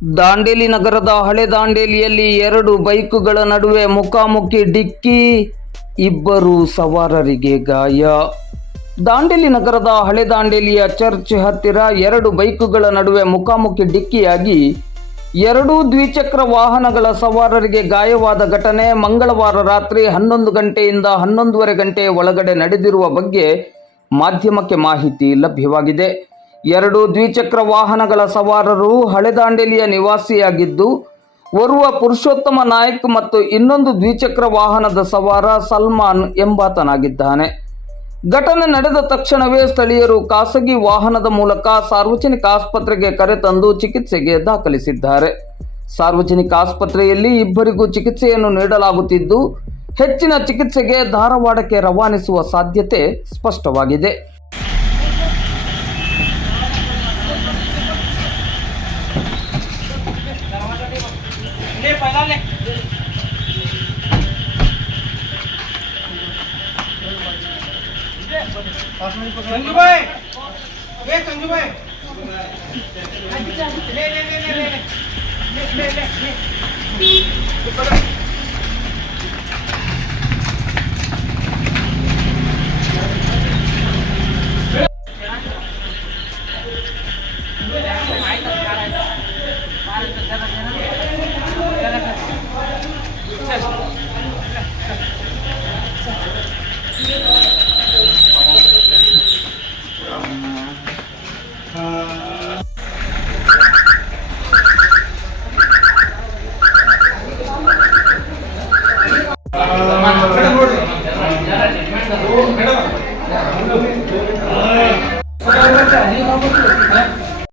ದಾಂಡೇಲಿ ನಗರದ ಹಳೆ ದಾಂಡೇಲಿಯಲ್ಲಿ ಎರಡು ಬೈಕುಗಳ ನಡುವೆ ಮುಖಾಮುಖಿ ಡಿಕ್ಕಿ, ಇಬ್ಬರು ಸವಾರರಿಗೆ ಗಾಯ. ದಾಂಡೇಲಿ ನಗರದ ಹಳೆ ದಾಂಡೇಲಿಯ ಚರ್ಚ್ ಹತ್ತಿರ ಎರಡು ಬೈಕುಗಳ ನಡುವೆ ಮುಖಾಮುಖಿ ಡಿಕ್ಕಿಯಾಗಿ ಎರಡೂ ದ್ವಿಚಕ್ರ ವಾಹನಗಳ ಸವಾರರಿಗೆ ಗಾಯವಾದ ಘಟನೆ ಮಂಗಳವಾರ ರಾತ್ರಿ ಹನ್ನೊಂದು ಗಂಟೆಯಿಂದ ಹನ್ನೊಂದುವರೆ ಗಂಟೆ ಒಳಗಡೆ ನಡೆದಿರುವ ಬಗ್ಗೆ ಮಾಧ್ಯಮಕ್ಕೆ ಮಾಹಿತಿ ಲಭ್ಯವಾಗಿದೆ. ಎರಡು ದ್ವಿಚಕ್ರ ವಾಹನಗಳ ಸವಾರರು ಹಳೆದಾಂಡೇಲಿಯ ನಿವಾಸಿಯಾಗಿದ್ದು, ಓರ್ವ ಪುರುಷೋತ್ತಮ ನಾಯಕ್ ಮತ್ತು ಇನ್ನೊಂದು ದ್ವಿಚಕ್ರ ವಾಹನದ ಸವಾರ ಸಲ್ಮಾನ್ ಎಂಬಾತನಾಗಿದ್ದಾನೆ. ಘಟನೆ ನಡೆದ ತಕ್ಷಣವೇ ಸ್ಥಳೀಯರು ಖಾಸಗಿ ವಾಹನದ ಮೂಲಕ ಸಾರ್ವಜನಿಕ ಆಸ್ಪತ್ರೆಗೆ ಕರೆತಂದು ಚಿಕಿತ್ಸೆಗೆ ದಾಖಲಿಸಿದ್ದಾರೆ. ಸಾರ್ವಜನಿಕ ಆಸ್ಪತ್ರೆಯಲ್ಲಿ ಇಬ್ಬರಿಗೂ ಚಿಕಿತ್ಸೆಯನ್ನು ನೀಡಲಾಗುತ್ತಿದ್ದು, ಹೆಚ್ಚಿನ ಚಿಕಿತ್ಸೆಗೆ ಧಾರವಾಡಕ್ಕೆ ರವಾನಿಸುವ ಸಾಧ್ಯತೆ ಸ್ಪಷ್ಟವಾಗಿದೆ. ले पहिला ले संजू भाई ए संजू भाई ले ले ले ले ले ले ले ले Selamat menikmati